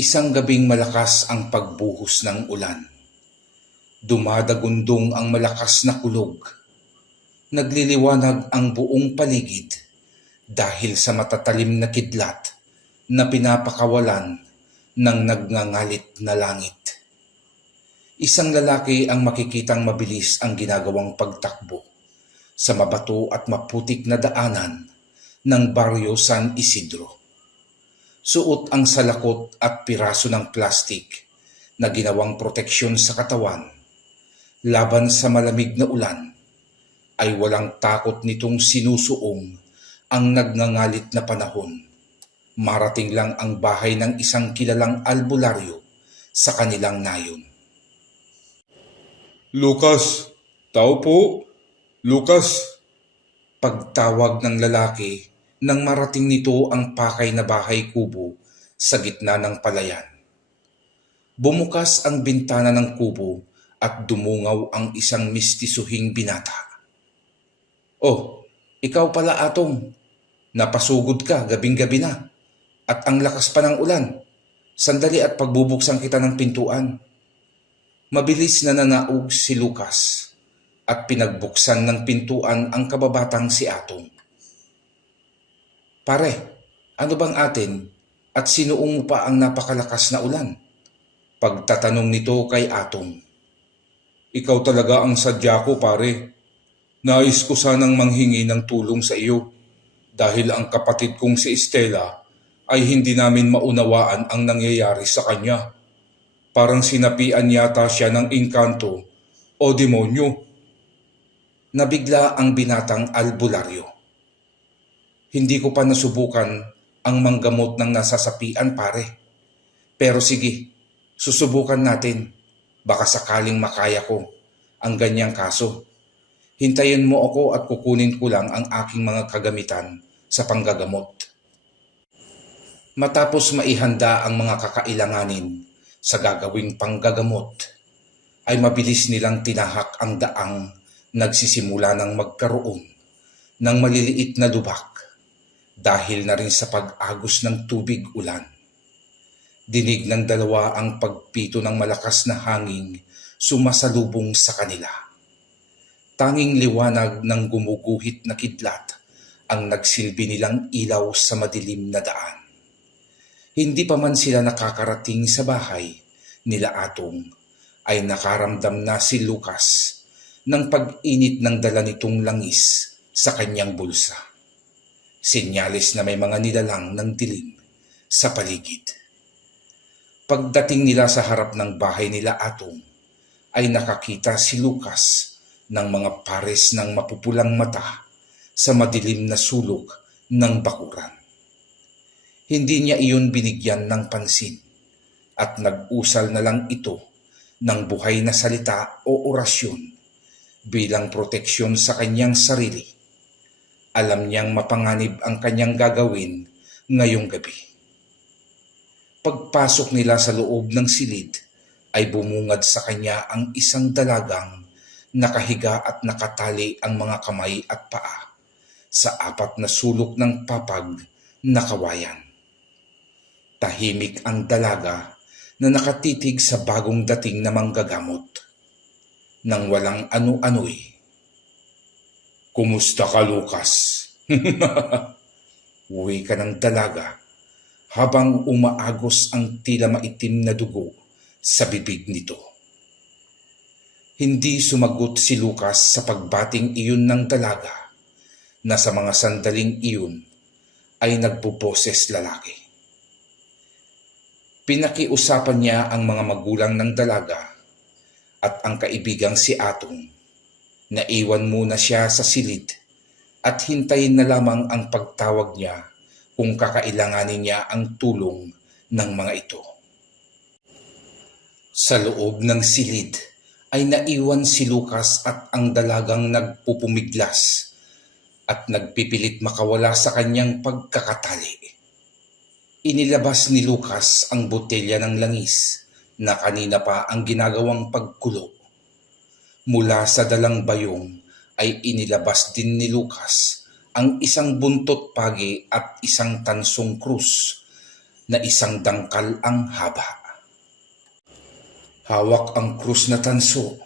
Isang gabing malakas ang pagbuhos ng ulan. Dumadagundong ang malakas na kulog. Nagliliwanag ang buong paligid dahil sa matatalim na kidlat na pinapakawalan ng nagngangalit na langit. Isang lalaki ang makikitang mabilis ang ginagawang pagtakbo sa mabato at maputik na daanan ng Baryo San Isidro. Suot ang salakot at piraso ng plastik na ginawang proteksyon sa katawan laban sa malamig na ulan, ay walang takot nitong sinusuong ang nagngangalit na panahon. Marating lang ang bahay ng isang kilalang albularyo sa kanilang nayon. Lucas, tao po. Lucas, Pagtawag ng lalaki nang marating nito ang pakay na bahay kubo sa gitna ng palayan. Bumukas ang bintana ng kubo at dumungaw ang isang mistisuhing binata. "Oh, ikaw pala Atong. Napasugod ka gabing-gabi na at ang lakas pa ng ulan. Sandali at pagbubuksan kita ng pintuan." Mabilis na nanaog si Lucas at pinagbuksan ng pintuan ang kababatang si Atong. "Pare, ano bang atin at sinuong mo pa ang napakalakas na ulan?" Pagtatanong nito kay Atong. ikaw talaga ang sadya ko, pare. Nais ko sanang manghingi ng tulong sa iyo dahil ang kapatid kong si Estela ay hindi namin maunawaan ang nangyayari sa kanya. Parang sinapian yata siya ng engkanto o demonyo. Nabigla ang binatang albularyo. "Hindi ko pa nasubukan ang manggamot ng nasasapian, pare. Pero sige, susubukan natin. Baka sakaling makaya ko ang ganyang kaso. Hintayin mo ako at kukunin ko lang ang aking mga kagamitan sa panggagamot." Matapos maihanda ang mga kakailanganin sa gagawing panggagamot, ay mabilis nilang tinahak ang daang nagsisimula ng magkaroon ng maliliit na lubak dahil na rin sa pag-agos ng tubig ulan. Dinig ng dalawa ang pagpito ng malakas na hangin sumasalubong sa kanila. Tanging liwanag ng gumuguhit na kidlat ang nagsilbi nilang ilaw sa madilim na daan. Hindi pa man sila nakakarating sa bahay nila Atong, ay nakaramdam na si Lucas ng pag-init ng dala nitong langis sa kanyang bulsa. Senyales na may mga nilalang ng dilim sa paligid. Pagdating nila sa harap ng bahay nila Atong, ay nakakita si Lucas ng mga pares ng mapupulang mata sa madilim na sulok ng bakuran. Hindi niya iyon binigyan ng pansin at nag-usal na lang ito ng buhay na salita o orasyon bilang proteksyon sa kanyang sarili. Alam niyang mapanganib ang kanyang gagawin ngayong gabi. Pagpasok nila sa loob ng silid, ay bumungad sa kanya ang isang dalagang nakahiga at nakatali ang mga kamay at paa sa apat na sulok ng papag na kawayan. Tahimik ang dalaga na nakatitig sa bagong dating na manggagamot. Nang walang ano-ano'y, Kumusta ka, Lucas? uwi ka ng dalaga habang umaagos ang tila maitim na dugo sa bibig nito. Hindi sumagot si Lucas sa pagbating iyon ng dalaga na sa mga sandaling iyon ay nagbuboses lalaki. Pinakiusapan niya ang mga magulang ng dalaga at ang kaibigang si Atong. Naiwan muna siya sa silid at hintayin na lamang ang pagtawag niya kung kakailanganin niya ang tulong ng mga ito. Sa loob ng silid ay naiwan si Lucas at ang dalagang nagpupumiglas at nagpipilit makawala sa kanyang pagkakatali. Inilabas ni Lucas ang botelya ng langis na kanina pa ang ginagawang pagkulo. Mula sa dalang bayong ay inilabas din ni Lucas ang isang buntot pagi at isang tansong krus na isang dangkal ang haba. Hawak ang krus na tanso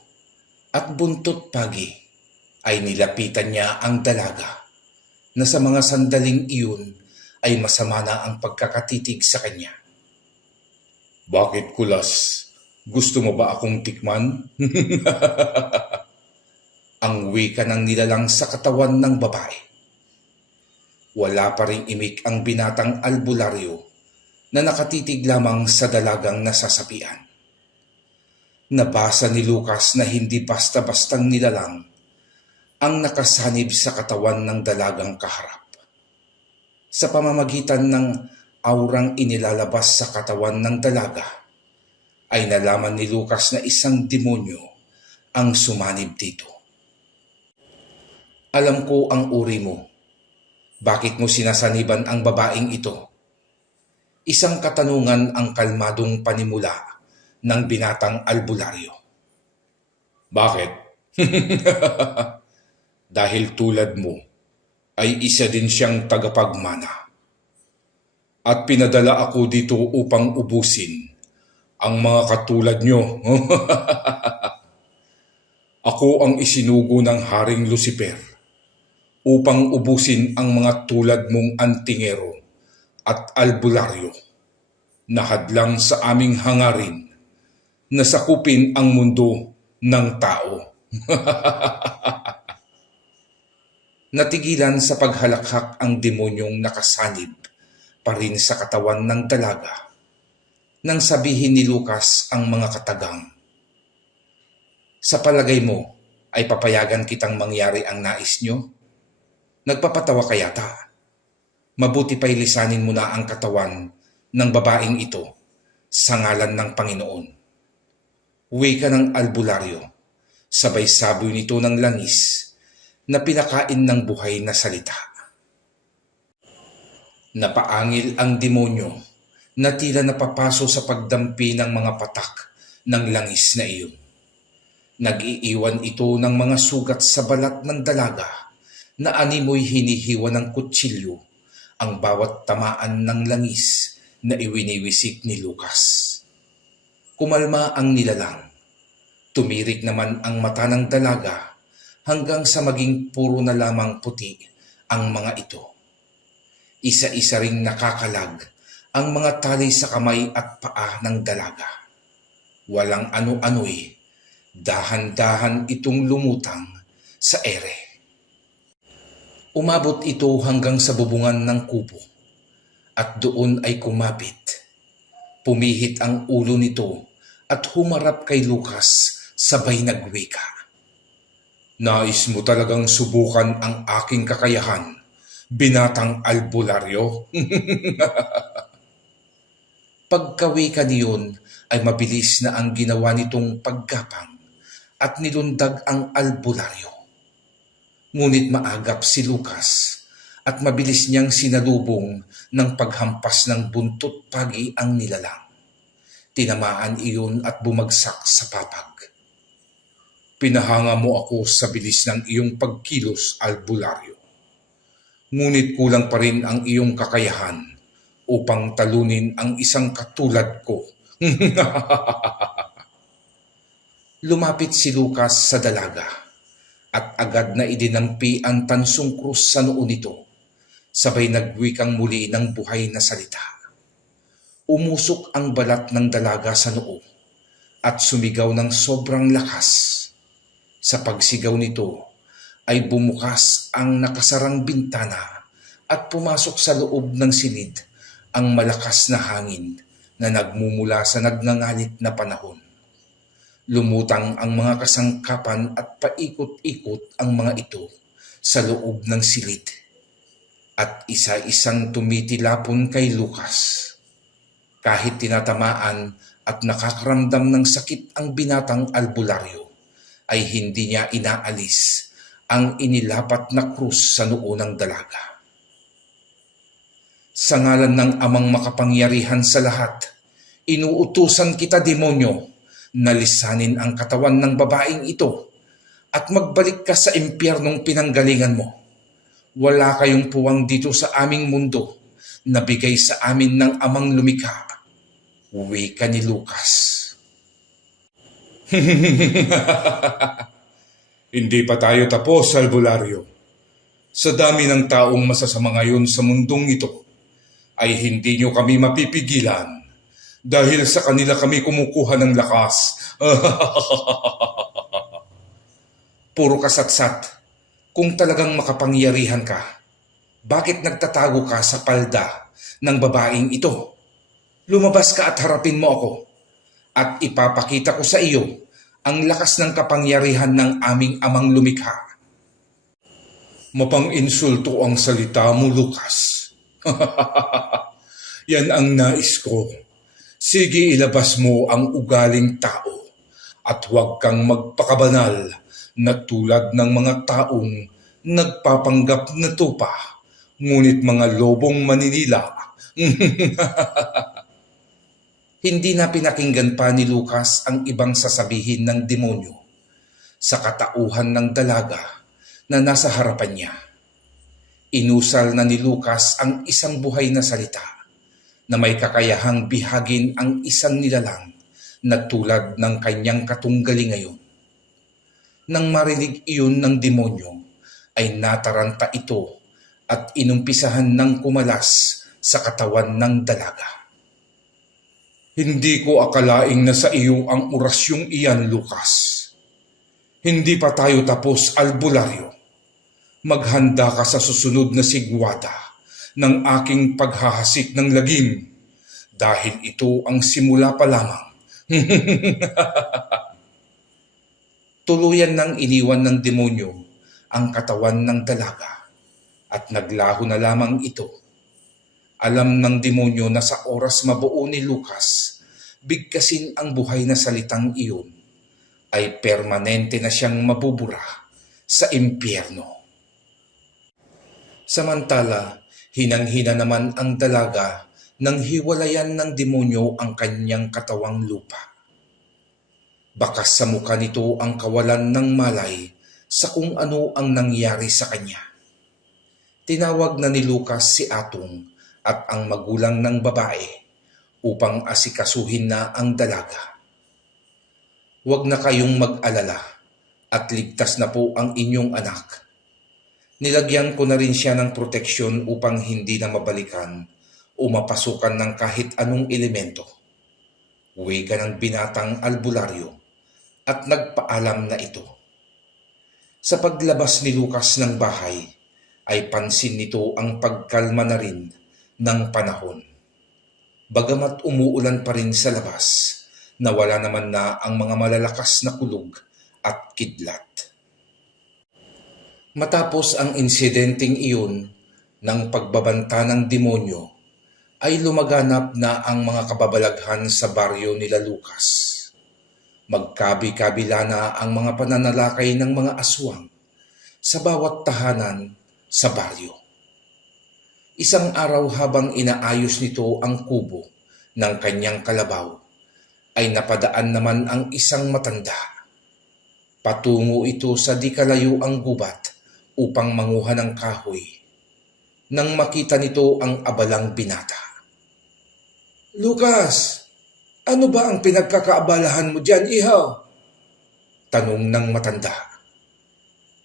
at buntot pagi ay nilapitan niya ang dalaga na sa mga sandaling iyon ay masama na ang pagkakatitig sa kanya. Bakit kulas? Gusto mo ba akong tikman? Ang wika ng nilalang sa katawan ng babae. Wala pa ring imik ang binatang albularyo na nakatitig lamang sa dalagang nasasapian. Nabasa ni Lucas na hindi basta-bastang nilalang ang nakasanib sa katawan ng dalagang kaharap. Sa pamamagitan ng aurang inilalabas sa katawan ng dalaga, ay nalaman ni Lucas na isang demonyo ang sumanib dito. Alam ko ang uri mo. Bakit mo sinasaniban ang babaeng ito? Isang katanungan ang kalmadong panimula ng binatang albularyo. Bakit? Dahil tulad mo, ay isa din siyang tagapagmana. At pinadala ako dito upang ubusin ang mga katulad nyo. Ako ang isinugo ng Haring Lucifer upang ubusin ang mga tulad mong antingero at albularyo na hadlang sa aming hangarin na sakupin ang mundo ng tao. Natigilan sa paghalakhak ang demonyong nakasanib pa rin sa katawan ng dalaga nang sabihin ni Lucas ang mga katagang. Sa palagay mo, ay papayagan kitang mangyari ang nais nyo? Nagpapatawa ka yata. Mabuti pa'y lisanin mo na ang katawan ng babaeng ito sa ngalan ng Panginoon. Wika ng albularyo, sabay saboy nito ng langis na pinakain ng buhay na salita. Napaangil ang demonyo na tila napapaso sa pagdampi ng mga patak ng langis na iyon. Nag-iiwan ito ng mga sugat sa balat ng dalaga na animoy hinihiwa ng kutsilyo ang bawat tamaan ng langis na iwiniwisik ni Lucas. Kumalma ang nilalang. Tumirik naman ang mata ng dalaga hanggang sa maging puro na lamang puti ang mga ito. Isa-isa ring nakakalag ang mga tali sa kamay at paa ng dalaga. Walang ano-ano'y dahan-dahan itong lumutang sa ere. Umabot ito hanggang sa bubungan ng kubo at doon ay kumapit. Pumihit ang ulo nito at humarap kay Lucas sabay nagwika. Nais mo talagang subukan ang aking kakayahan, binatang albularyo? Pagkawika niyon ay mabilis na ang ginawa nitong paggapang at nilundag ang albularyo. Ngunit maagap si Lucas at mabilis niyang sinalubong ng paghampas ng buntot pagi ang nilalang. Tinamaan iyon at bumagsak sa papag. Pinahanga mo ako sa bilis ng iyong pagkilos, albularyo. Ngunit kulang pa rin ang iyong kakayahan upang talunin ang isang katulad ko. Lumapit si Lucas sa dalaga at agad na idinampi ang tansong krus sa noo nito, sabay nagwikang muli ng buhay na salita. Umusok ang balat ng dalaga sa noo at sumigaw ng sobrang lakas. Sa pagsigaw nito ay bumukas ang nakasarang bintana at pumasok sa loob ng silid ang malakas na hangin na nagmumula sa nagngangalit na panahon. Lumutang ang mga kasangkapan at paikot-ikot ang mga ito sa loob ng silid at isa-isang tumitilapon kay Lucas. Kahit tinatamaan at nakakaramdam ng sakit ang binatang albularyo, ay hindi niya inaalis ang inilapat na krus sa noo ng dalaga. Sa ngalan ng Amang makapangyarihan sa lahat, inuutusan kita, demonyo, na lisanin ang katawan ng babaeng ito at magbalik ka sa impyernong pinanggalingan mo. Wala kayong puwang dito sa aming mundo na bigay sa amin ng amang lumikha. Wika ni Lucas. Hindi pa tayo tapos, albularyo. Sa dami ng taong masasama ngayon sa mundong ito, ay hindi nyo kami mapipigilan dahil sa kanila kami kumukuha ng lakas. Puro kasatsat. Kung talagang makapangyarihan ka, bakit nagtatago ka sa palda ng babaeng ito? Lumabas ka at harapin mo ako. At ipapakita ko sa iyo ang lakas ng kapangyarihan ng aming amang lumikha. Mapang-insulto ang salita mo, Lucas. Yan ang nais ko. Sige, ilabas mo ang ugaling tao at huwag kang magpakabanal na tulad ng mga taong nagpapanggap na tupa, ngunit mga lobong maninila. Hindi na pinakinggan pa ni Lucas ang ibang sasabihin ng demonyo sa katauhan ng dalaga na nasa harapan niya. Inusal na ni Lucas ang isang buhay na salita na may kakayahang bihagin ang isang nilalang na tulad ng kanyang katunggali ngayon. Nang marinig iyon ng demonyo, ay nataranta ito at inumpisahan ng kumalas sa katawan ng dalaga. Hindi ko akalaing nasa iyo ang orasyong iyan, Lucas. Hindi pa tayo tapos, albularyo. Maghanda ka sa susunod na sigwada ng aking paghahasik ng lagim dahil ito ang simula pa lamang. Tuluyan nang iniwan ng demonyo ang katawan ng dalaga at naglaho na lamang ito. Alam ng demonyo na sa oras mabuo ni Lucas, bigkasin ang buhay na salitang iyon, ay permanente na siyang mabubura sa impyerno. Samantala, hinang-hina naman ang dalaga nang hiwalayan ng demonyo ang kanyang katawang lupa. Bakas sa mukha nito ang kawalan ng malay sa kung ano ang nangyari sa kanya. Tinawag na ni Lucas si Atong at ang magulang ng babae upang asikasuhin na ang dalaga. Huwag na kayong mag-alala at ligtas na po ang inyong anak. Nilagyan ko na rin siya ng proteksyon upang hindi na mabalikan o mapasukan ng kahit anong elemento. Wika ng binatang albularyo at nagpaalam na ito. Sa paglabas ni Lucas ng bahay ay pansin nito ang pagkalma na rin ng panahon. Bagamat umuulan pa rin sa labas, nawala naman na ang mga malalakas na kulog at kidlat. Matapos ang insidenteng iyon ng pagbabanta ng demonyo, ay lumaganap na ang mga kababalaghan sa baryo nila Lucas. Magkabi-kabila na ang mga pananalakay ng mga aswang sa bawat tahanan sa baryo. Isang araw habang inaayos nito ang kubo ng kanyang kalabaw, ay napadaan naman ang isang matanda. Patungo ito sa di kalayo ang gubat upang manguha ng kahoy. Nang makita nito ang abalang binata. "Lucas, ano ba ang pinagkakaabalahan mo dyan, iha?" Tanong ng matanda.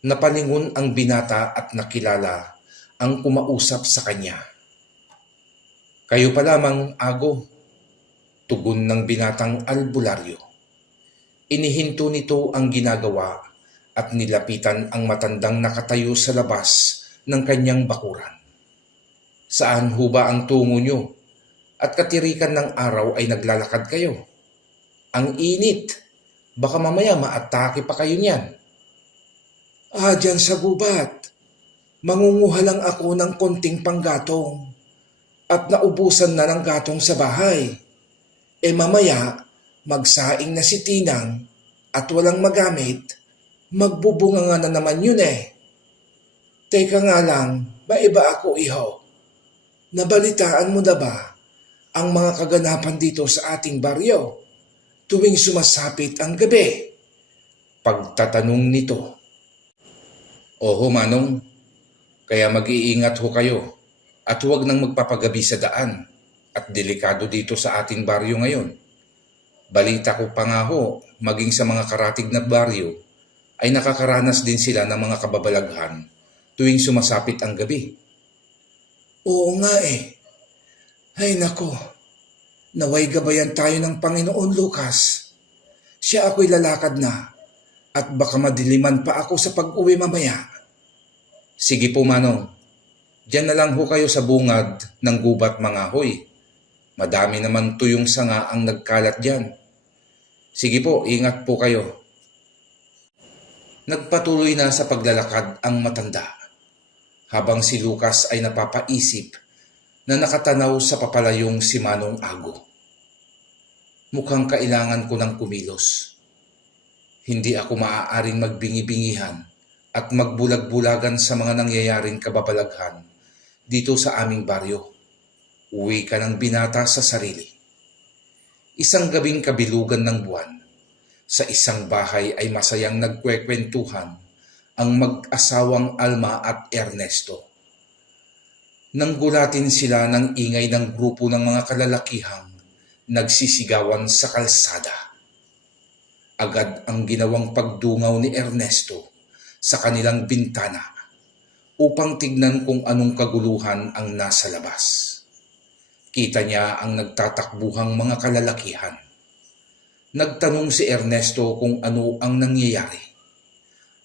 Napalingon ang binata at nakilala ang kumausap sa kanya. "Kayo pa lamang, Ago," tugon ng binatang albularyo. Inihinto nito ang ginagawa at nilapitan ang matandang nakatayo sa labas ng kanyang bakuran. "Saan ho ba ang tungo nyo? At katirikan ng araw ay naglalakad kayo. Ang init, baka mamaya maatake pa kayo niyan." "Dyan sa gubat. Mangunguha lang ako ng konting panggatong at naubusan na ng gatong sa bahay. Mamaya, magsaing na si Tinang at walang magamit, magbubunga nga na naman yun eh. Teka nga lang, maiba ako iho. Nabalitaan mo na ba ang mga kaganapan dito sa ating baryo tuwing sumasapit ang gabi?" Pagtatanong nito. "Oho, Manong. Kaya mag-iingat ho kayo At huwag nang magpapagabi sa daan at delikado dito sa ating baryo ngayon. Balita ko pa nga ho, maging sa mga karatig na baryo, ay nakakaranas din sila ng mga kababalaghan tuwing sumasapit ang gabi. Oo nga eh. Ay nako, naway gabayan tayo ng Panginoon, Lucas. Siya ako'y lalakad na at baka madiliman pa ako sa pag-uwi mamaya. Sige po, Manong. Diyan na lang ho kayo sa bungad ng gubat mga hoy. Madami naman tuyong sanga ang nagkalat diyan. Sige po, ingat po kayo. Nagpatuloy na sa paglalakad ang matanda, habang si Lucas ay napapaisip na nakatanaw sa papalayong si Manong Ago. Mukhang kailangan ko ng kumilos. Hindi ako maaaring magbingi-bingihan at magbulag-bulagan sa mga nangyayaring kababalaghan dito sa aming baryo. Uwi ka ng binata sa sarili. Isang gabing kabilugan ng buwan, sa isang bahay ay masayang nagkwekwentuhan ang mag-asawang Alma at Ernesto. Nanggulatin sila ng ingay ng grupo ng mga kalalakihang nagsisigawan sa kalsada. Agad ang ginawang pagdungaw ni Ernesto sa kanilang bintana upang tignan kung anong kaguluhan ang nasa labas. Kita niya ang nagtatakbuhang mga kalalakihan. Nagtanong si Ernesto kung ano ang nangyayari.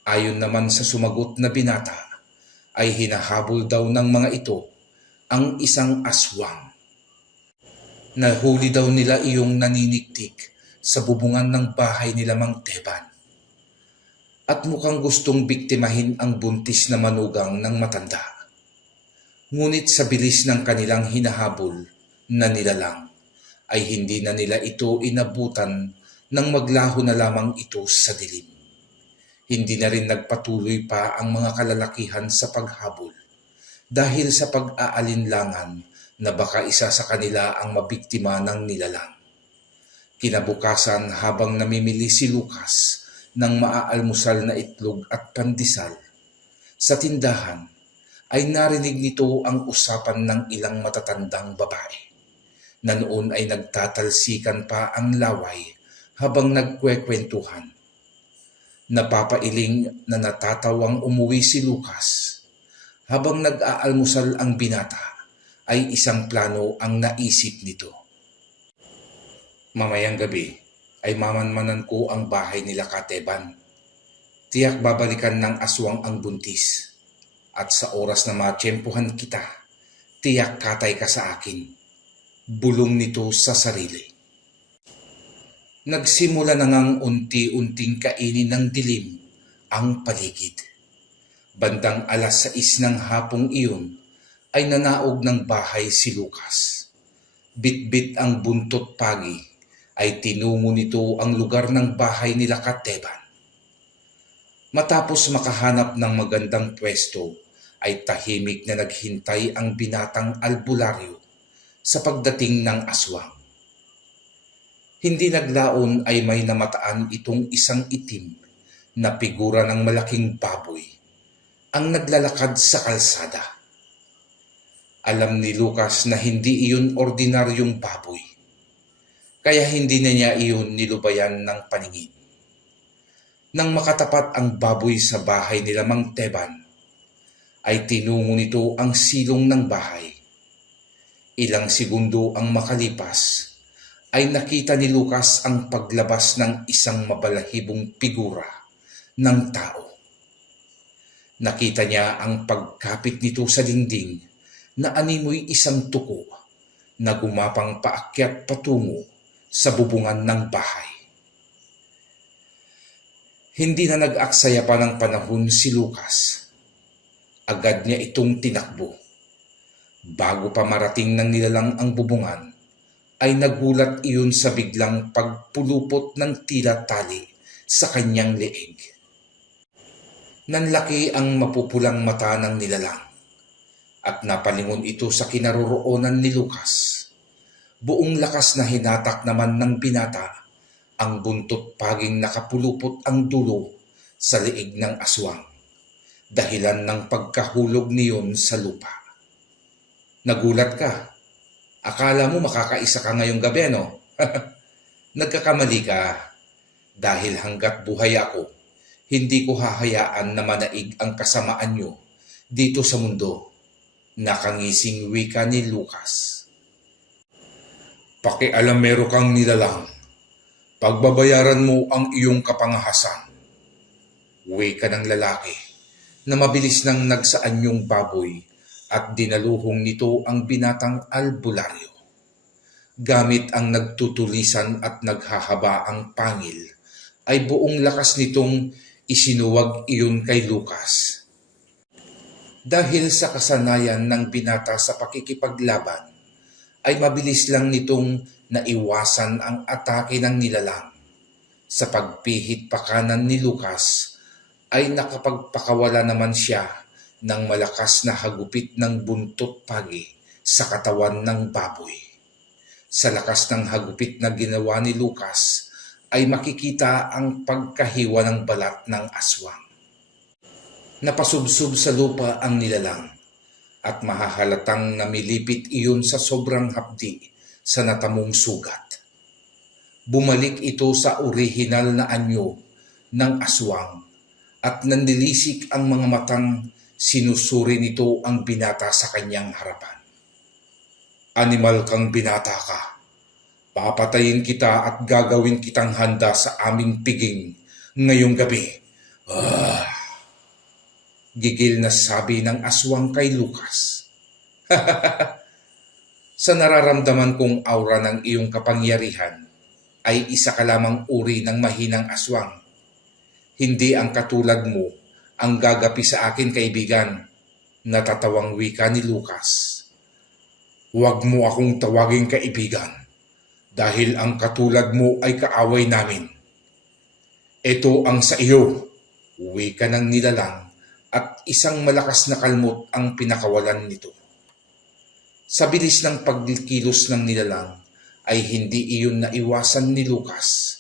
Ayon naman sa sumagot na binata, ay hinahabol daw ng mga ito ang isang aswang. Nahuli daw nila iyong naniniktik sa bubungan ng bahay nila Mang Teban. At mukhang gustong biktimahin ang buntis na manugang ng matanda. Ngunit sa bilis ng kanilang hinahabol na nilalang, ay hindi na nila ito inabutan nang maglaho na lamang ito sa dilim. Hindi na rin nagpatuloy pa ang mga kalalakihan sa paghabol dahil sa pag-aalinlangan na baka isa sa kanila ang mabiktima ng nilalang. Kinabukasan habang namimili si Lucas ng maaalmusal na itlog at pandesal, sa tindahan ay narinig nito ang usapan ng ilang matatandang babae na noon ay nagtatalsikan pa ang laway habang nagkwekwentuhan. Napapailing na natatawang umuwi si Lucas. Habang nag-aalmusal ang binata, ay isang plano ang naisip nito. Mamayang gabi ay mamanmanan ko ang bahay nila Kateban. Tiyak babalikan ng aswang ang buntis. At sa oras na matsyempohan kita, tiyak katay ka sa akin. Bulong nito sa sarili. Nagsimula na ngang unti-unting kainin ng dilim ang paligid. Bandang 6:00 ng hapong iyon ay nanaog ng bahay si Lucas. Bit-bit ang buntot pagi ay tinungo nito ang lugar ng bahay nila Kateban. Matapos makahanap ng magandang pwesto ay tahimik na naghintay ang binatang albularyo sa pagdating ng aswang. Hindi naglaon ay may namataan itong isang itim na figura ng malaking baboy ang naglalakad sa kalsada. Alam ni Lucas na hindi iyon ordinaryong baboy, kaya hindi na niya iyon nilubayan ng paningin. Nang makatapat ang baboy sa bahay nila Mang Teban, ay tinungo nito ang silong ng bahay. Ilang segundo ang makalipas, ay nakita ni Lucas ang paglabas ng isang mabalahibong figura ng tao. Nakita niya ang pagkapit nito sa dingding na animoy isang tuko na gumapang paakyat patungo sa bubungan ng bahay. Hindi na nag-aksaya pa ng panahon si Lucas. Agad niya itong tinakbo. Bago pa marating ng nilalang ang bubungan, ay nagulat iyon sa biglang pagpulupot ng tila tali sa kanyang leeg. Nanlaki ang mapupulang mata ng nilalang at napalingon ito sa kinaroroonan ni Lucas. Buong lakas na hinatak naman ng binata ang buntot paging nakapulupot ang dulo sa leeg ng aswang, dahilan ng pagkahulog niyon sa lupa. Nagulat ka. Akala mo makakaisa ka ngayong gabi, no? Nagkakamali ka. Dahil hanggat buhay ako, hindi ko hahayaan na manaig ang kasamaan nyo dito sa mundo. Nakangising wika ni Lucas. Pakialamero kang nilalang. Pagbabayaran mo ang iyong kapangahasan. Wika ng lalaki na mabilis nang nagsaan yung baboy at dinaluhong nito ang binatang albularyo. Gamit ang nagtutulisan at naghahaba ang pangil, ay buong lakas nitong isinuwag iyon kay Lucas. Dahil sa kasanayan ng binata sa pakikipaglaban, ay mabilis lang nitong naiwasan ang atake ng nilalang. Sa pagpihit pa kanan ni Lucas, ay nakapagpakawala naman siya ng malakas na hagupit ng buntot pagi sa katawan ng baboy. Sa lakas ng hagupit na ginawa ni Lucas, ay makikita ang pagkahiwa ng balat ng aswang. Napasubsob sa lupa ang nilalang at mahahalatang namilipit iyon sa sobrang hapdi sa natamong sugat. Bumalik ito sa orihinal na anyo ng aswang at nandilisik ang mga matang sinusuri nito ang binata sa kanyang harapan. Animal kang binata ka. Papatayin kita at gagawin kitang handa sa aming piging ngayong gabi. Gigil na sabi ng aswang kay Lucas. Sa nararamdaman kong aura ng iyong kapangyarihan, ay isa ka lamang uri ng mahinang aswang. Hindi ang katulad mo ang gagapi sa akin, kaibigan. Natatawang wika ni Lucas. Huwag mo akong tawaging kaibigan dahil ang katulad mo ay kaaway namin. Ito ang sa iyo, wika ng nilalang at isang malakas na kalmot ang pinakawalan nito. Sa bilis ng pagkilos ng nilalang ay hindi iyon naiwasan ni Lucas,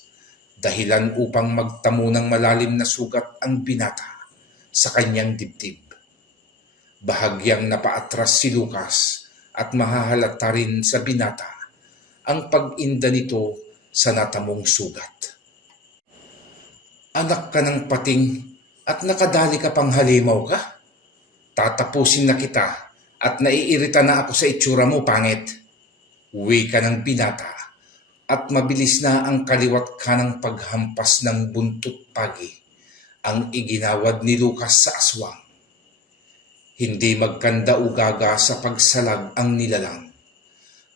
dahilan upang magtamo ng malalim na sugat ang binata sa kanyang dibdib. Bahagyang napaatras si Lucas at mahahalata rin sa binata ang pag-inda nito sa natamong sugat. Anak ka ng pating at nakadali ka pang halimaw ka? Tatapusin na kita at naiirita na ako sa itsura mo, pangit. Wika ng binata at mabilis na ang kaliwat ka ng paghampas ng buntot pagi ang iginawad ni Lucas sa aswang. Hindi magkanda ugaga sa pagsalag ang nilalang.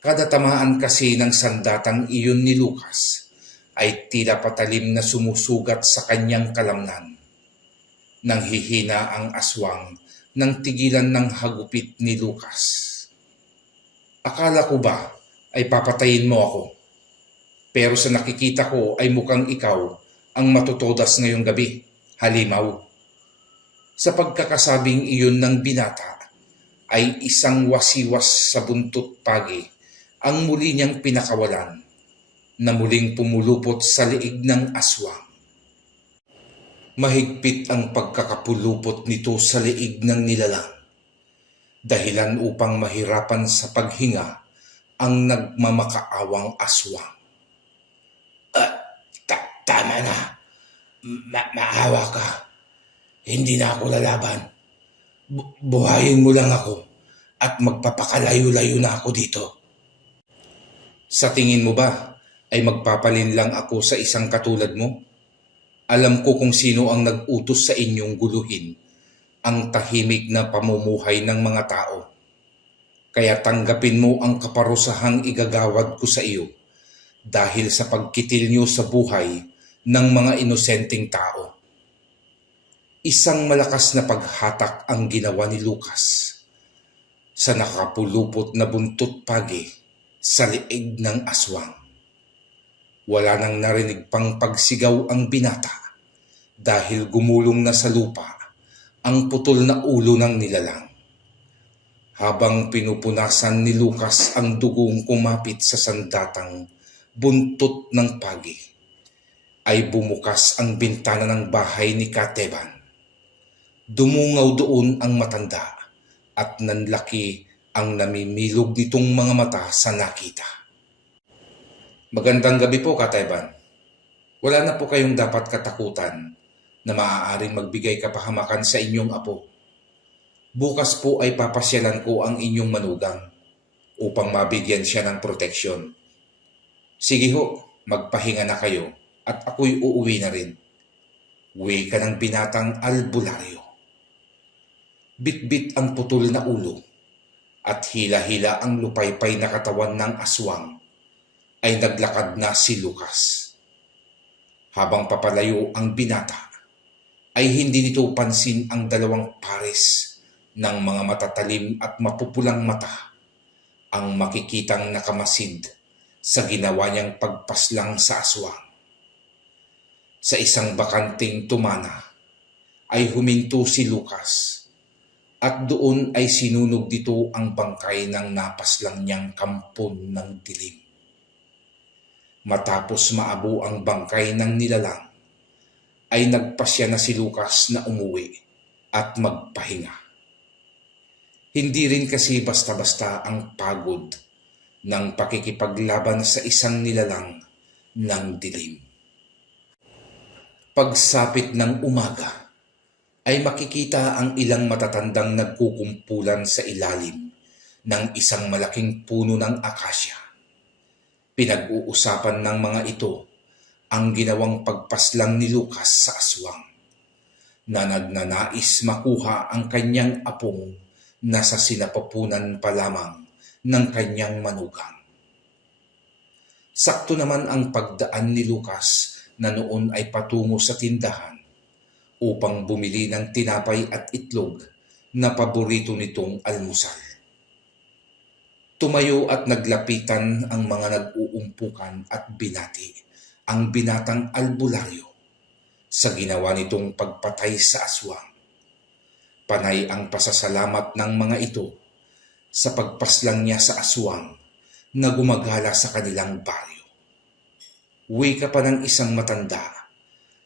Kada tamaan kasi ng sandatang iyon ni Lucas ay tila patalim na sumusugat sa kanyang kalamnan. Nanghihina ang aswang nang tigilan ng hagupit ni Lucas. Akala ko ba ay papatayin mo ako? Pero sa nakikita ko ay mukhang ikaw ang matutodas ngayong gabi, halimaw. Sa pagkakasabing iyon ng binata, ay isang wasiwas sa buntot pagi ang muli niyang pinakawalan na muling pumulupot sa liig ng aswang. Mahigpit ang pagkakapulupot nito sa liig ng nilalang, dahilan upang mahirapan sa paghinga ang nagmamakaawang aswang. Tama na. Maawa ka. Hindi na ako lalaban. Buhayin mo lang ako at magpapakalayo-layo na ako dito. Sa tingin mo ba ay magpapalin lang ako sa isang katulad mo? Alam ko kung sino ang nag-utos sa inyong guluhin ang tahimik na pamumuhay ng mga tao. Kaya tanggapin mo ang kaparusahang igagawad ko sa iyo dahil sa pagkitil niyo sa buhay ng mga inosenteng tao. Isang malakas na paghatak ang ginawa ni Lucas sa nakapulupot na buntot pagi sa liig ng aswang. Wala nang narinig pang pagsigaw ang binata dahil gumulong na sa lupa ang putol na ulo ng nilalang. Habang pinupunasan ni Lucas ang dugong kumapit sa sandatang buntot ng pagi, ay bumukas ang bintana ng bahay ni Kateban. Dumungaw doon ang matanda at nanlaki ang namimilog nitong mga mata sa nakita. Magandang gabi po, Katayban. Wala na po kayong dapat katakutan na maaaring magbigay kapahamakan sa inyong apo. Bukas po ay papasyalan ko ang inyong manugang upang mabigyan siya ng proteksyon. Sige ho, magpahinga na kayo at ako'y uuwi na rin. Uwi ka ng binatang albularyo. Bit-bit ang putol na ulo at hila-hila ang lupaypay na katawan ng aswang ay naglakad na si Lucas. Habang papalayo ang binata, ay hindi nito pansin ang dalawang pares ng mga matatalim at mapupulang mata ang makikitang nakamasid sa ginawa niyang pagpaslang sa aswang. Sa isang bakanting tumana ay huminto si Lucas at doon ay sinunog dito ang bangkay ng napaslang niyang kampon ng dilim. Matapos maabo ang bangkay ng nilalang, ay nagpasya na si Lucas na umuwi at magpahinga. Hindi rin kasi basta-basta ang pagod ng pakikipaglaban sa isang nilalang ng dilim. Pagsapit ng umaga, ay makikita ang ilang matatandang nagkukumpulan sa ilalim ng isang malaking puno ng akasya. Pinag-uusapan ng mga ito ang ginawang pagpaslang ni Lucas sa aswang na nagnanais makuha ang kanyang apong nasa sinapupunan pa lamang ng kanyang manugang. Sakto naman ang pagdaan ni Lucas na noon ay patungo sa tindahan upang bumili ng tinapay at itlog na paborito nitong almusal. Tumayo at naglapitan ang mga nag-uumpukan at binati ang binatang albularyo sa ginawa nitong pagpatay sa aswang. Panay ang pasasalamat ng mga ito sa pagpaslang niya sa aswang na gumagala sa kanilang baryo. Wika pa ng isang matanda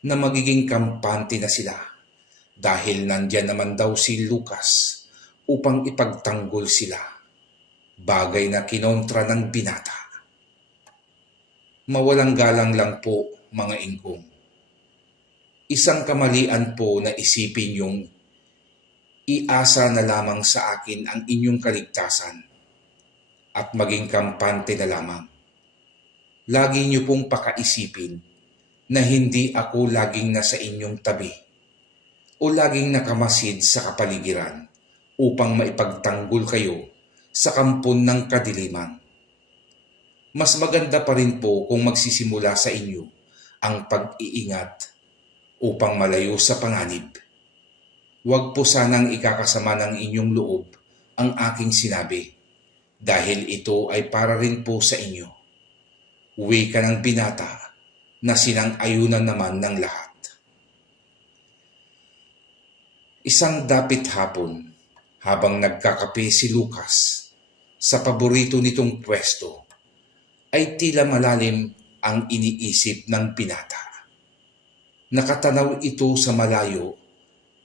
na magiging kampante na sila dahil nandyan naman daw si Lucas upang ipagtanggol sila, bagay na kinontra ng binata. Mawalang galang lang po, mga ingkong. Isang kamalian po na isipin yung iasa na lamang sa akin ang inyong kaligtasan at maging kampante na lamang. Lagi niyo pong pakaisipin na hindi ako laging nasa inyong tabi o laging nakamasid sa kapaligiran upang maipagtanggol kayo sa kampon ng kadiliman. Mas maganda pa rin po kung magsisimula sa inyo ang pag-iingat upang malayo sa panganib. Huwag po sanang ikakasama ng inyong loob ang aking sinabi dahil ito ay para rin po sa inyo. Uwi ka ng binata na sinang-ayunan naman ng lahat. Isang dapit hapon, habang nagkakape si Lucas sa paborito nitong pwesto, ay tila malalim ang iniisip ng binata. Nakatanaw ito sa malayo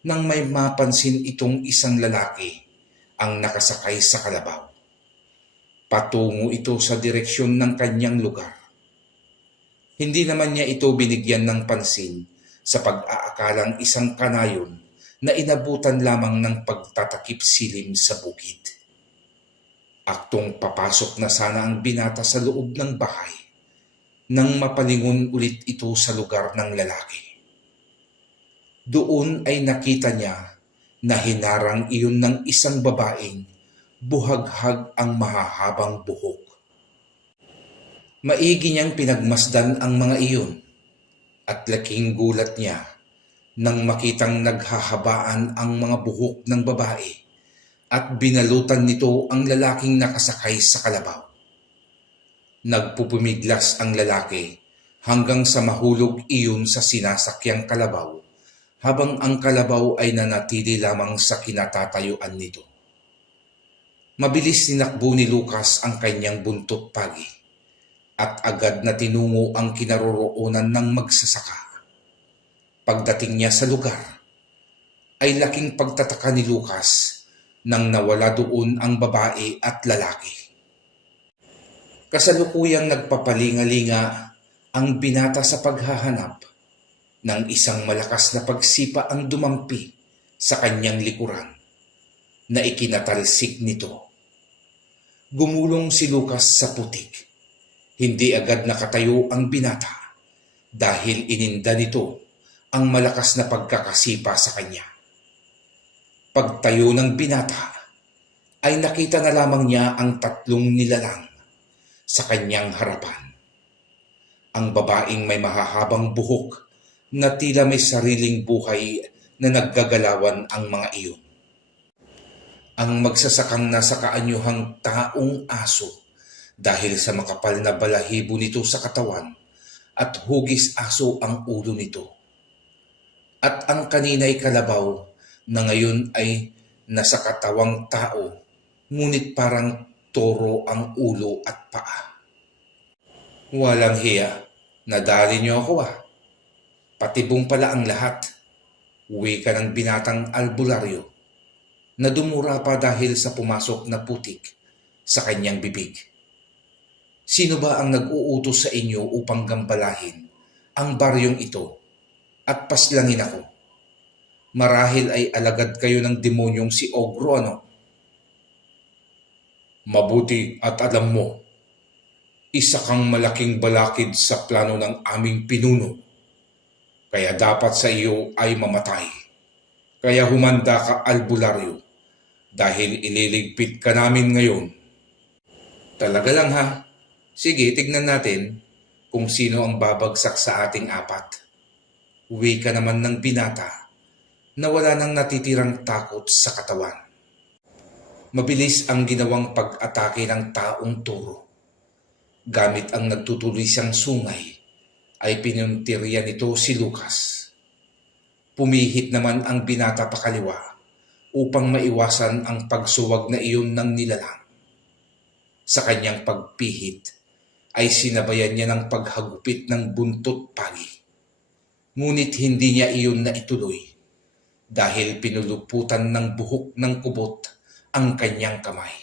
nang may mapansin itong isang lalaki ang nakasakay sa kalabaw. Patungo ito sa direksyon ng kanyang lugar. Hindi naman niya ito binigyan ng pansin sa pag-aakalang isang kanayon na inabutan lamang ng pagtatakip silim sa bukid. Aktong papasok na sana ang binata sa loob ng bahay nang mapalingon ulit ito sa lugar ng lalaki. Doon ay nakita niya na hinarang iyon ng isang babaeng buhaghag ang mahahabang buhok. Maigi niyang pinagmasdan ang mga iyon at laking gulat niya nang makitang naghahabaan ang mga buhok ng babae at binalutan nito ang lalaking nakasakay sa kalabaw. Nagpupumiglas ang lalaki hanggang sa mahulog iyon sa sinasakyang kalabaw habang ang kalabaw ay nanatili lamang sa kinatatayuan nito. Mabilis tinakbo ni Lucas ang kanyang buntot pagi at agad na tinungo ang kinaroroonan ng magsasaka. Pagdating niya sa lugar, ay laking pagtataka ni Lucas nang nawala doon ang babae at lalaki. Kasalukuyang nagpapalinga-linga ang binata sa paghahanap ng isang malakas na pagsipa ang dumampi sa kanyang likuran na ikinatalsik nito. Gumulong si Lucas sa putik. Hindi agad nakatayo ang binata dahil ininda nito ang malakas na pagkakasipa sa kanya. Pagtayo ng binata ay nakita na lamang niya ang 3 nilalang sa kanyang harapan. Ang babaeng may mahahabang buhok na tila may sariling buhay na naggagalawan ang mga iyon. Ang magsasakang nasa kaanyuhang taong aso dahil sa makapal na balahibo nito sa katawan at hugis aso ang ulo nito. At ang kanina'y kalabaw na ngayon ay nasa katawang tao, ngunit parang toro ang ulo at paa. Walang hiya, nadali niyo ako Patibong pala ang lahat. Uwi ka ng binatang albularyo na dumura pa dahil sa pumasok na putik sa kanyang bibig. Sino ba ang nag-uutos sa inyo upang gambalahin ang baryong ito at paslangin ako? Marahil ay alagad kayo ng demonyong si Ogro, ano? Mabuti at alam mo, isa kang malaking balakid sa plano ng aming pinuno. Kaya dapat sa iyo ay mamatay. Kaya humanda ka, albularyo, dahil ililigpit ka namin ngayon. Talaga lang ha? Sige, tignan natin kung sino ang babagsak sa ating 4. Uwi ka naman ng binata na wala nang natitirang takot sa katawan. Mabilis ang ginawang pag-atake ng taong toro. Gamit ang nagtutuloy siyang sungay, ay pinuntirya nito si Lucas. Pumihit naman ang binata pakaliwa upang maiwasan ang pagsuwag na iyon ng nilalang. Sa kanyang pagpihit ay sinabayan niya ng paghagupit ng buntot pagi. Ngunit hindi niya iyon na ituloy dahil pinuluputan ng buhok ng kubot ang kanyang kamay.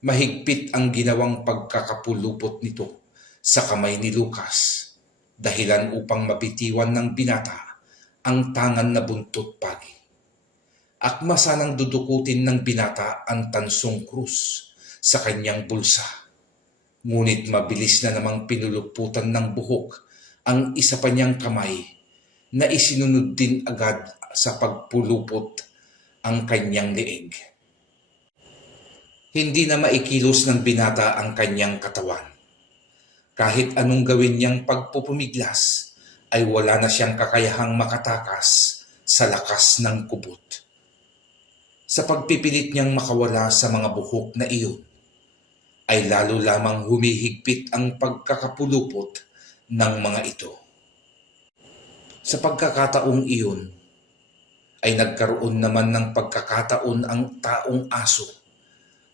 Mahigpit ang ginawang pagkakapulupot nito sa kamay ni Lucas, dahilan upang mabitiwan ng binata ang tangan na buntot pagi. Akma sanang dudukutin ng binata ang tansong krus sa kanyang bulsa. Ngunit mabilis na namang pinuluputan ng buhok ang isa pa niyang kamay na isinunod din agad sa pagpulupot ang kanyang leeg. Hindi na maikilos ng binata ang kanyang katawan. Kahit anong gawin niyang pagpupumiglas, ay wala na siyang kakayahang makatakas sa lakas ng kubot. Sa pagpipilit niyang makawala sa mga buhok na iyon, ay lalo lamang humihigpit ang pagkakapulupot ng mga ito. Sa pagkakataong iyon, ay nagkaroon naman ng pagkakataon ang taong aso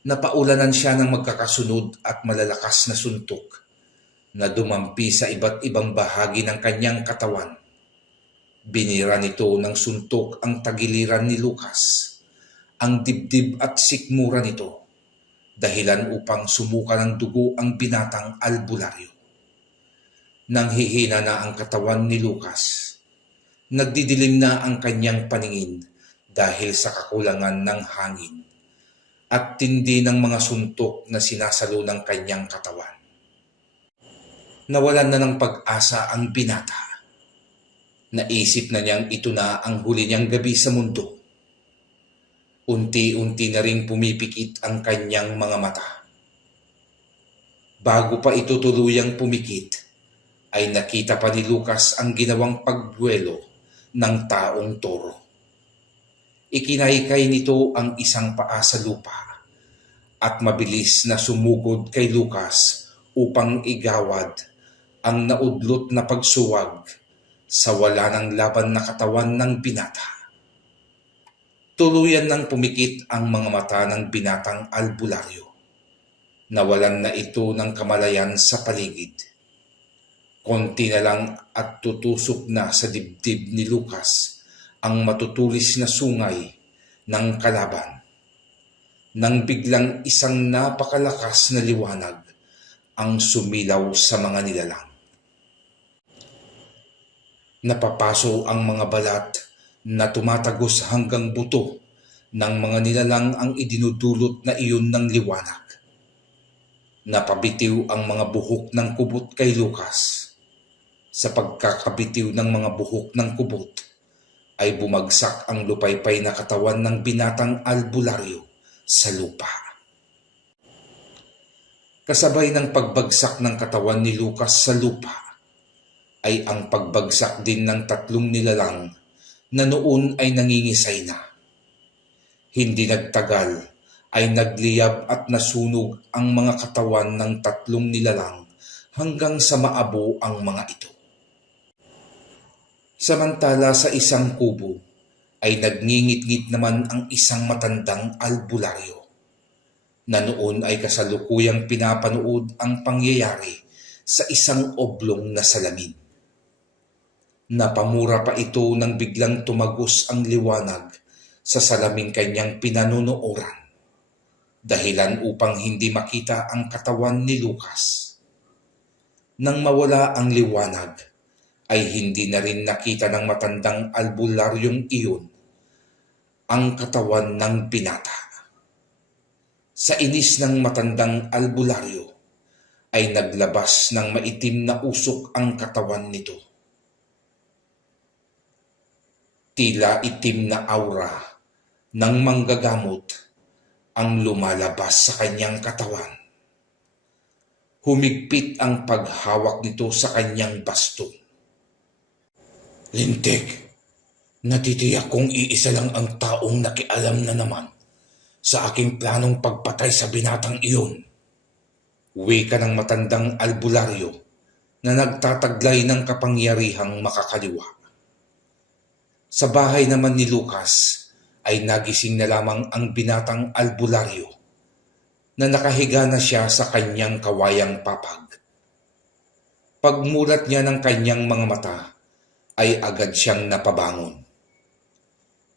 na paulanan siya ng magkakasunod at malalakas na suntok na dumampi sa iba't ibang bahagi ng kanyang katawan. Binira nito ng suntok ang tagiliran ni Lucas, ang dibdib at sikmura nito, dahilan upang sumuka ng dugo ang binatang albularyo. Nang hihina na ang katawan ni Lucas, nagdidilim na ang kanyang paningin dahil sa kakulangan ng hangin at tindi ng mga suntok na sinasalo ng kanyang katawan. Nawalan na ng pag-asa ang binata. Naisip na niyang ito na ang huli niyang gabi sa mundo. Unti-unti na ring pumipikit ang kanyang mga mata. Bago pa ito tuluyang pumikit, ay nakita pa ni Lucas ang ginawang pagduelo ng taong toro. Ikinaykay nito ang isang paa sa lupa at mabilis na sumugod kay Lucas upang igawad ang naudlot na pagsuwag sa wala ng laban na katawan ng binata. Tuluyan nang pumikit ang mga mata ng binatang albularyo. Nawalan na ito ng kamalayan sa paligid. Konti na lang at tutusok na sa dibdib ni Lucas ang matutulis na sungay ng kalaban. nang biglang isang napakalakas na liwanag ang sumilaw sa mga nilalang. Napapaso ang mga balat na tumatagos hanggang buto ng mga nilalang ang idinudulot na iyon ng liwanag. Napabitiw ang mga buhok ng kubot kay Lucas. Sa pagkakabitiw ng mga buhok ng kubot, ay bumagsak ang lupaypay na katawan ng binatang albularyo sa lupa. Kasabay ng pagbagsak ng katawan ni Lucas sa lupa, ay ang pagbagsak din ng tatlong nilalang na noon ay nangingisay na. Hindi nagtagal ay nagliyab at nasunog ang mga katawan ng tatlong nilalang hanggang sa maabo ang mga ito. Samantala sa isang kubo ay nagngingit-ngit naman ang isang matandang albularyo na noon ay kasalukuyang pinapanood ang pangyayari sa isang oblong na salamin. Napamura pa ito nang biglang tumagos ang liwanag sa salaming kanyang pinanunooran, dahilan upang hindi makita ang katawan ni Lucas. Nang mawala ang liwanag, ay hindi na rin nakita ng matandang albularyong iyon ang katawan ng binata. Sa inis ng matandang albularyo, ay naglabas ng maitim na usok ang katawan nito. Tila itim na aura ng manggagamot ang lumalabas sa kanyang katawan. Humigpit ang paghawak nito sa kanyang baston. Lintik, natitiyak kong iisa lang ang taong nakialam na naman sa aking planong pagpatay sa binatang iyon. Wika ng matandang albularyo na nagtataglay ng kapangyarihang makakaliwa. Sa bahay naman ni Lucas ay nagising na lamang ang binatang albularyo na nakahiga na siya sa kanyang kawayang papag. Pagmulat niya ng kanyang mga mata, ay agad siyang napabangon.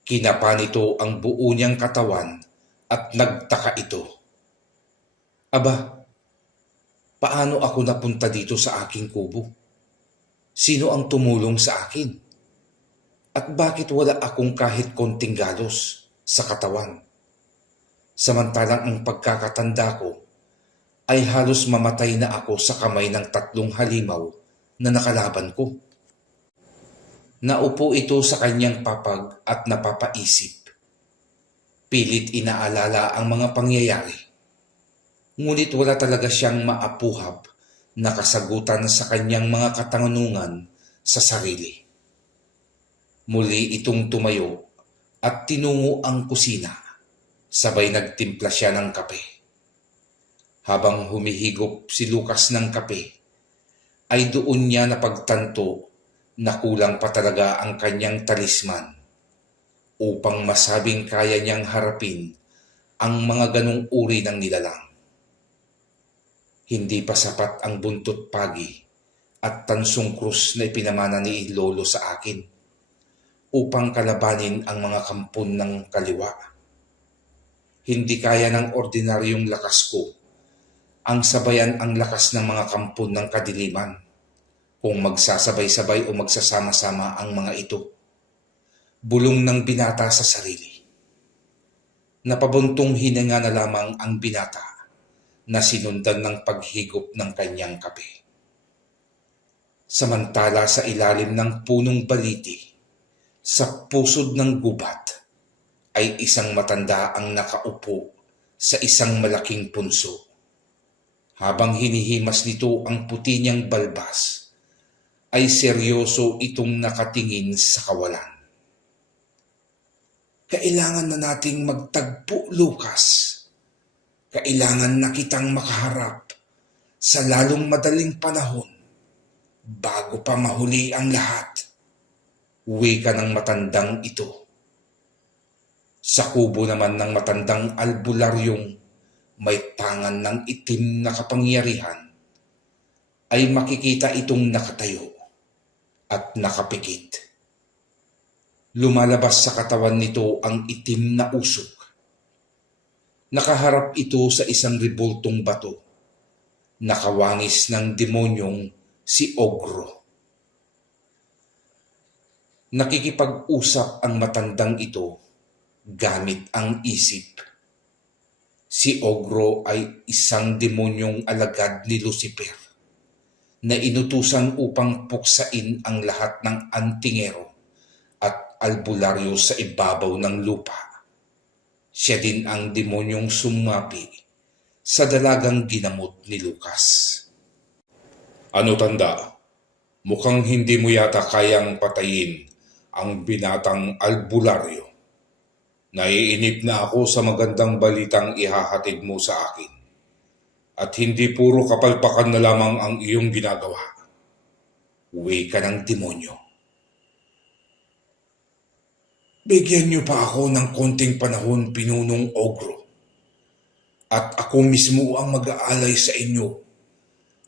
Kinapa nito ang buo niyang katawan at nagtaka ito. Aba, paano ako napunta dito sa aking kubo? Sino ang tumulong sa akin? At bakit wala akong kahit konting galos sa katawan? Samantalang ang pagkakatanda ko ay halos mamatay na ako sa kamay ng tatlong halimaw na nakalaban ko. Naupo ito sa kanyang papag at napapaisip. Pilit inaalala ang mga pangyayari. Ngunit wala talaga siyang maapuhab na kasagutan sa kanyang mga katanungan sa sarili. Muli itong tumayo at tinungo ang kusina. Sabay nagtimpla siya ng kape. Habang humihigop si Lucas ng kape, ay doon niya napagtanto na kulang pa talaga ang kanyang talisman upang masabing kaya niyang harapin ang mga ganong uri ng nilalang. Hindi pa sapat ang buntot pagi at tansong krus na ipinamana ni Lolo sa akin upang kalabanin ang mga kampon ng kaliwa. Hindi kaya ng ordinaryong lakas ko ang sabayan ang lakas ng mga kampon ng kadiliman kung magsasabay-sabay o magsasama-sama ang mga ito. Bulong ng binata sa sarili. Napabuntong hininga na lamang ang binata na sinundan ng paghigop ng kanyang kape. Samantala sa ilalim ng punong baliti, sa pusod ng gubat, ay isang matanda ang nakaupo sa isang malaking punso. Habang hinihimas nito ang puti niyang balbas, ay seryoso itong nakatingin sa kawalan. Kailangan na nating magtagpo, Lucas. Kailangan na kitang makaharap sa lalong madaling panahon bago pa mahuli ang lahat. Wika ng matandang ito. Sa kubo naman ng matandang albularyong may tangan ng itim na kapangyarihan, ay makikita itong nakatayo at nakapikit. Lumalabas sa katawan nito ang itim na usok. Nakaharap ito sa isang ribultong bato, nakawangis ng demonyong si Ogro. Nakikipag-usap ang matandang ito gamit ang isip. Si Ogro ay isang demonyong alagad ni Lucifer na inutusan upang puksain ang lahat ng antingero at albularyo sa ibabaw ng lupa. Siya din ang demonyong sumapi sa dalagang ginamot ni Lucas. Ano tanda? Mukhang hindi mo yata kayang patayin ang binatang albularyo. Naiinip na ako sa magandang balitang ihahatid mo sa akin. At hindi puro kapalpakan na lamang ang iyong ginagawa. Uwi ka ng demonyo. Bigyan niyo pa ako ng konting panahon, Pinunong Ogro. At ako mismo ang mag-aalay sa inyo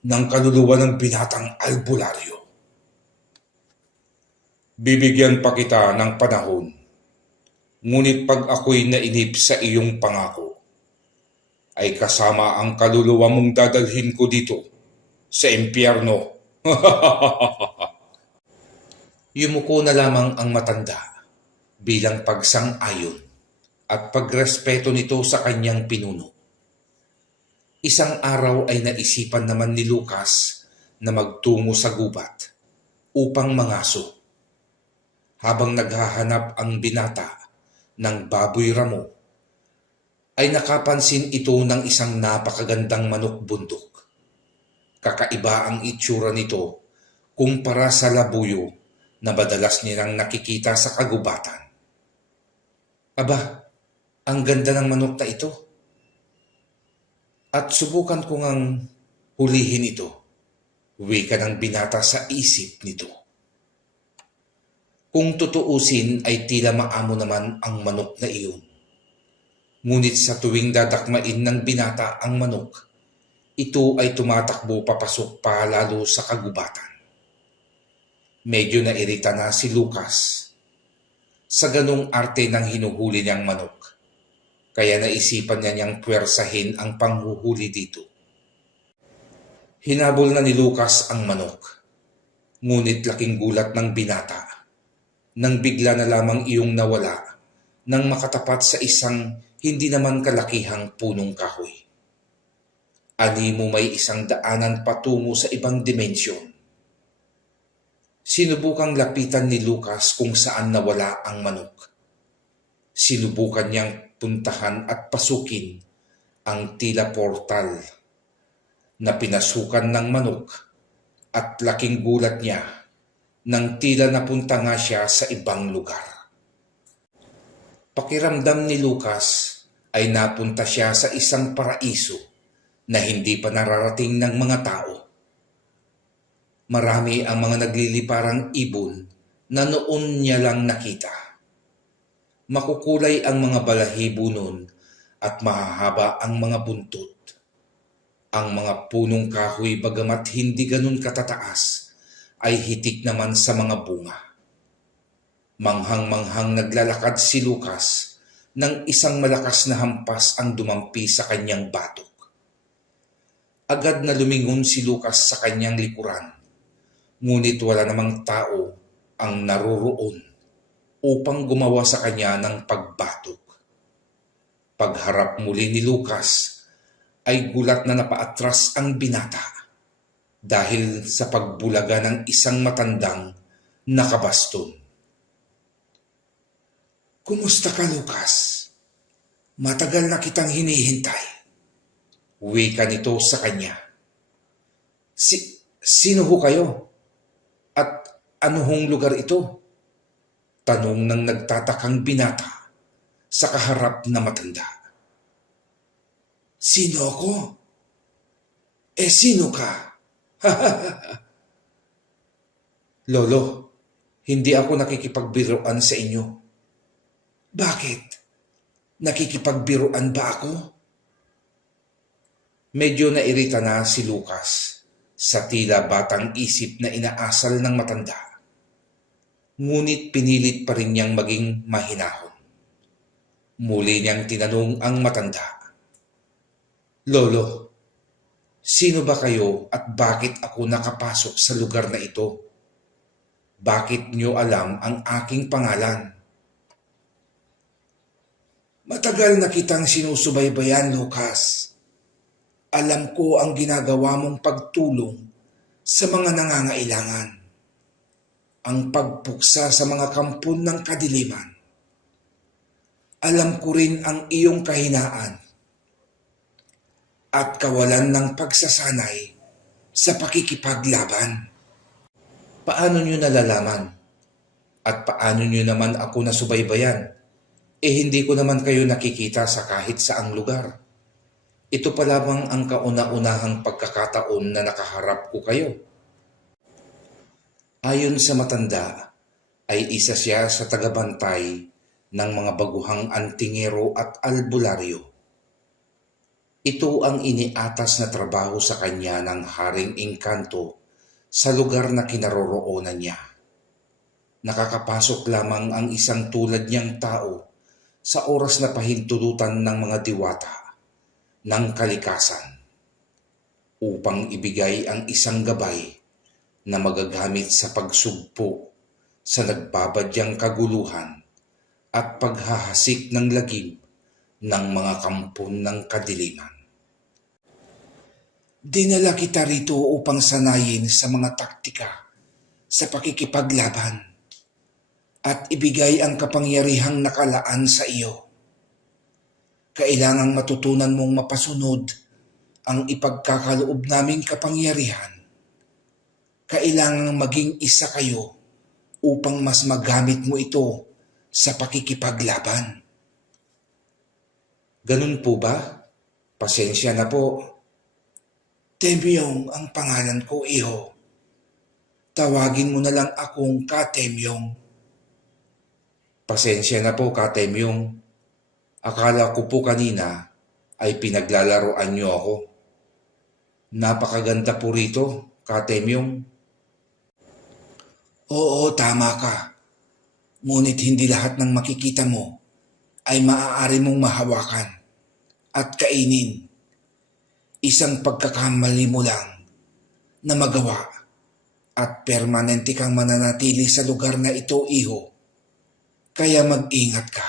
ng kaluluwa ng binatang albularyo. Bibigyan pa kita ng panahon. Ngunit pag ako'y nainip sa iyong pangako, ay kasama ang kaluluwa mong dadalhin ko dito sa impyerno. Yumuko na lamang ang matanda bilang pagsang-ayon at pagrespeto nito sa kanyang pinuno. Isang araw ay naisipan naman ni Lucas na magtungo sa gubat upang mangaso. Habang naghahanap ang binata ng baboy ramo, ay nakapansin ito ng isang napakagandang manok bundok. Kakaiba ang itsura nito kumpara sa labuyo na madalas nilang nakikita sa kagubatan. Aba, ang ganda ng manok na ito. At subukan ko ngang hulihin ito. Wika ng binata sa isip nito. Kung tutuusin ay tila maamo naman ang manok na iyon. Ngunit sa tuwing dadakmain ng binata ang manok, ito ay tumatakbo papasok pa lalo sa kagubatan. Medyo nairita na si Lucas sa ganong arte ng hinuhuli niyang manok, kaya naisipan niya niyang puwersahin ang panghuhuli dito. Hinabol na ni Lucas ang manok, ngunit laking gulat ng binata nang bigla na lamang iyong nawala nang makatapat sa isang hindi naman kalakihang punong kahoy. Animo may isang daanan patungo sa ibang dimensyon. Sinubukang lapitan ni Lucas kung saan nawala ang manok. Sinubukan niyang puntahan at pasukin ang tila portal na pinasukan ng manok at laking gulat niya nang tila napunta nga siya sa ibang lugar. Pakiramdam ni Lucas ay napunta siya sa isang paraiso na hindi pa nararating ng mga tao. Marami ang mga nagliliparang ibon na noon niya lang nakita. Makukulay ang mga balahibo nun at mahahaba ang mga buntot. Ang mga punong kahoy bagamat hindi ganun katataas ay hitik naman sa mga bunga. Manghang-manghang naglalakad si Lucas nang isang malakas na hampas ang dumampi sa kanyang batok. Agad na lumingon si Lucas sa kanyang likuran, ngunit wala namang tao ang naroroon upang gumawa sa kanya ng pagbatok. Pagharap muli ni Lucas ay gulat na napaatras ang binata dahil sa pagbulaga ng isang matandang nakabaston. "Kumusta ka, Lucas? Matagal na kitang hinihintay." Wika nito sa kanya. Sino ho kayo? At ano hong lugar ito?" Tanong ng nagtatakang binata sa kaharap na matanda. "Sino ako? Sino ka?" "Lolo, hindi ako nakikipagbiruan sa inyo." "Bakit? Nakikipagbiruan ba ako?" Medyo nairita na si Lucas sa tila batang isip na inaasal ng matanda. Ngunit pinilit pa rin niyang maging mahinahon. Muli niyang tinanong ang matanda. Lolo, sino ba kayo at bakit ako nakapasok sa lugar na ito? Bakit nyo alam ang aking pangalan? Matagal na kitang sinusubaybayan, Lucas. Alam ko ang ginagawa mong pagtulong sa mga nangangailangan. Ang pagpuksa sa mga kampon ng kadiliman. Alam ko rin ang iyong kahinaan at kawalan ng pagsasanay sa pakikipaglaban. Paano nyo nalalaman? At paano nyo naman ako nasubaybayan? Hindi ko naman kayo nakikita sa kahit saang lugar. Ito pa lamang ang kauna-unahang pagkakataon na nakaharap ko kayo. Ayon sa matanda, ay isa siya sa tagabantay ng mga baguhang antingero at albularyo. Ito ang iniatas na trabaho sa kanya ng Haring Engkanto sa lugar na kinaroroonan niya. Nakakapasok lamang ang isang tulad niyang tao sa oras na pahintulutan ng mga diwata ng kalikasan upang ibigay ang isang gabay na magagamit sa pagsugpo sa nagbabadyang kaguluhan at paghahasik ng lagim ng mga kampon ng kadiliman. Dinala kita rito upang sanayin sa mga taktika sa pakikipaglaban at ibigay ang kapangyarihang nakalaan sa iyo. Kailangang matutunan mong mapasunod ang ipagkakaloob naming kapangyarihan. Kailangang maging isa kayo upang mas magamit mo ito sa pakikipaglaban. Ganun po ba? Pasensya na po. Temyong ang pangalan ko, iho. Tawagin mo na lang akong Katemyong. Pasensya na po, Katemyong. Akala ko po kanina ay pinaglalaroan niyo ako. Napakaganda po rito, Katemyong. Oo, tama ka. Ngunit hindi lahat ng makikita mo ay maaari mong mahawakan at kainin. Isang pagkakamali mo lang na magawa at permanente kang mananatili sa lugar na ito, iho. Kaya mag-ingat ka.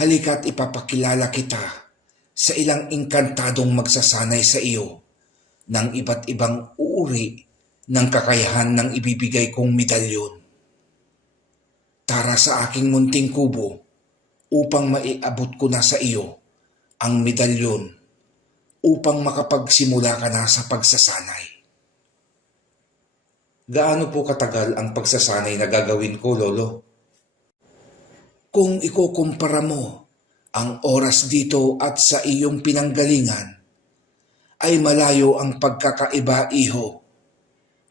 Halika't ipapakilala kita sa ilang engkantadong magsasanay sa iyo ng iba't ibang uri ng kakayahan ng ibibigay kong medalyon. Tara sa aking munting kubo upang maiabot ko na sa iyo ang medalyon upang makapagsimula ka na sa pagsasanay. Gaano po katagal ang pagsasanay na gagawin ko, Lolo? Kung ikukumpara mo ang oras dito at sa iyong pinanggalingan, ay malayo ang pagkakaiba, iho.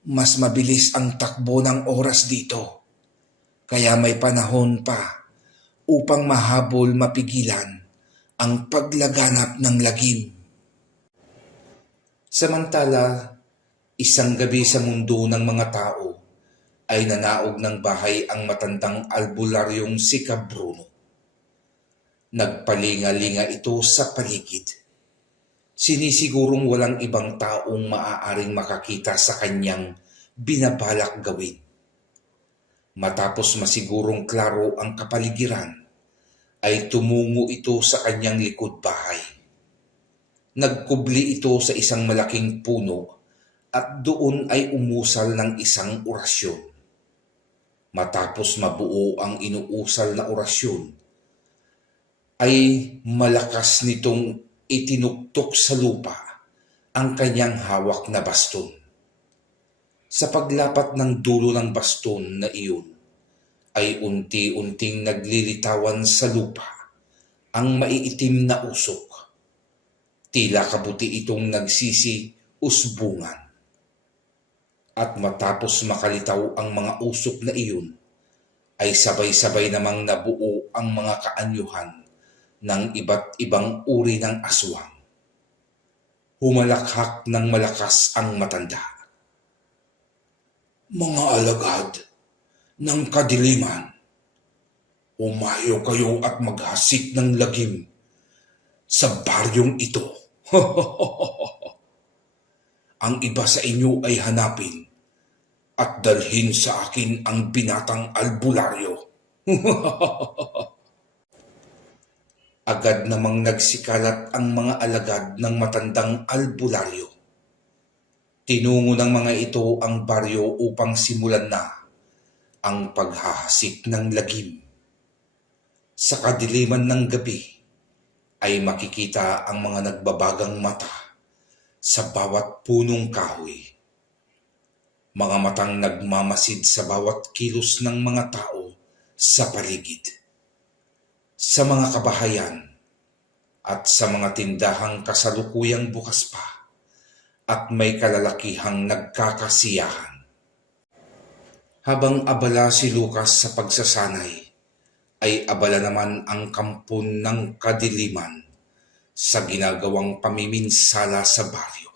Mas mabilis ang takbo ng oras dito, kaya may panahon pa upang mahabol mapigilan ang paglaganap ng lagim. Samantala, isang gabi sa mundo ng mga tao ay nanaog ng bahay ang matandang albularyong si Kabruno. Nagpalinga-linga ito sa paligid. Sinisigurong walang ibang taong maaaring makakita sa kanyang binabalak gawin. Matapos masigurong klaro ang kapaligiran, ay tumungo ito sa kanyang likod bahay. Nagkubli ito sa isang malaking puno at doon ay umusal ng isang orasyon. Matapos mabuo ang inuusal na orasyon, ay malakas nitong itinuktok sa lupa ang kanyang hawak na baston. Sa paglapat ng dulo ng baston na iyon, ay unti-unting naglilitawan sa lupa ang maiitim na usok. Tila kabuti itong nagsisi-usbungan. At matapos makalitaw ang mga usok na iyon, ay sabay-sabay namang nabuo ang mga kaanyuhan ng iba't ibang uri ng aswang. Humalakhak ng malakas ang matanda. Mga alagad ng kadiliman, umayo kayo at maghasik ng lagim sa baryong ito. Ang iba sa inyo ay hanapin at dalhin sa akin ang binatang albularyo. Agad namang nagsikalat ang mga alagad ng matandang albularyo. Tinungo ng mga ito ang baryo upang simulan na ang paghahasik ng lagim. Sa kadiliman ng gabi ay makikita ang mga nagbabagang mata sa bawat punong kahoy. Mga matang nagmamasid sa bawat kilos ng mga tao sa paligid. Sa mga kabahayan at sa mga tindahang kasalukuyang bukas pa at may kalalakihang nagkakasiyahan. Habang abala si Lucas sa pagsasanay, ay abala naman ang kampon ng kadiliman sa ginagawang pamiminsala sa baryo.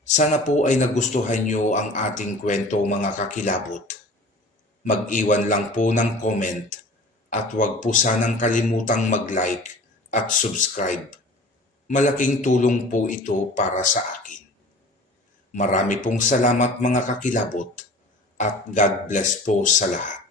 Sana po ay nagustuhan niyo ang ating kwento mga kakilabot. Mag-iwan lang po ng comment at huwag po sanang kalimutang mag-like at subscribe. Malaking tulong po ito para sa akin. Marami pong salamat mga kakilabot at God bless po sa lahat.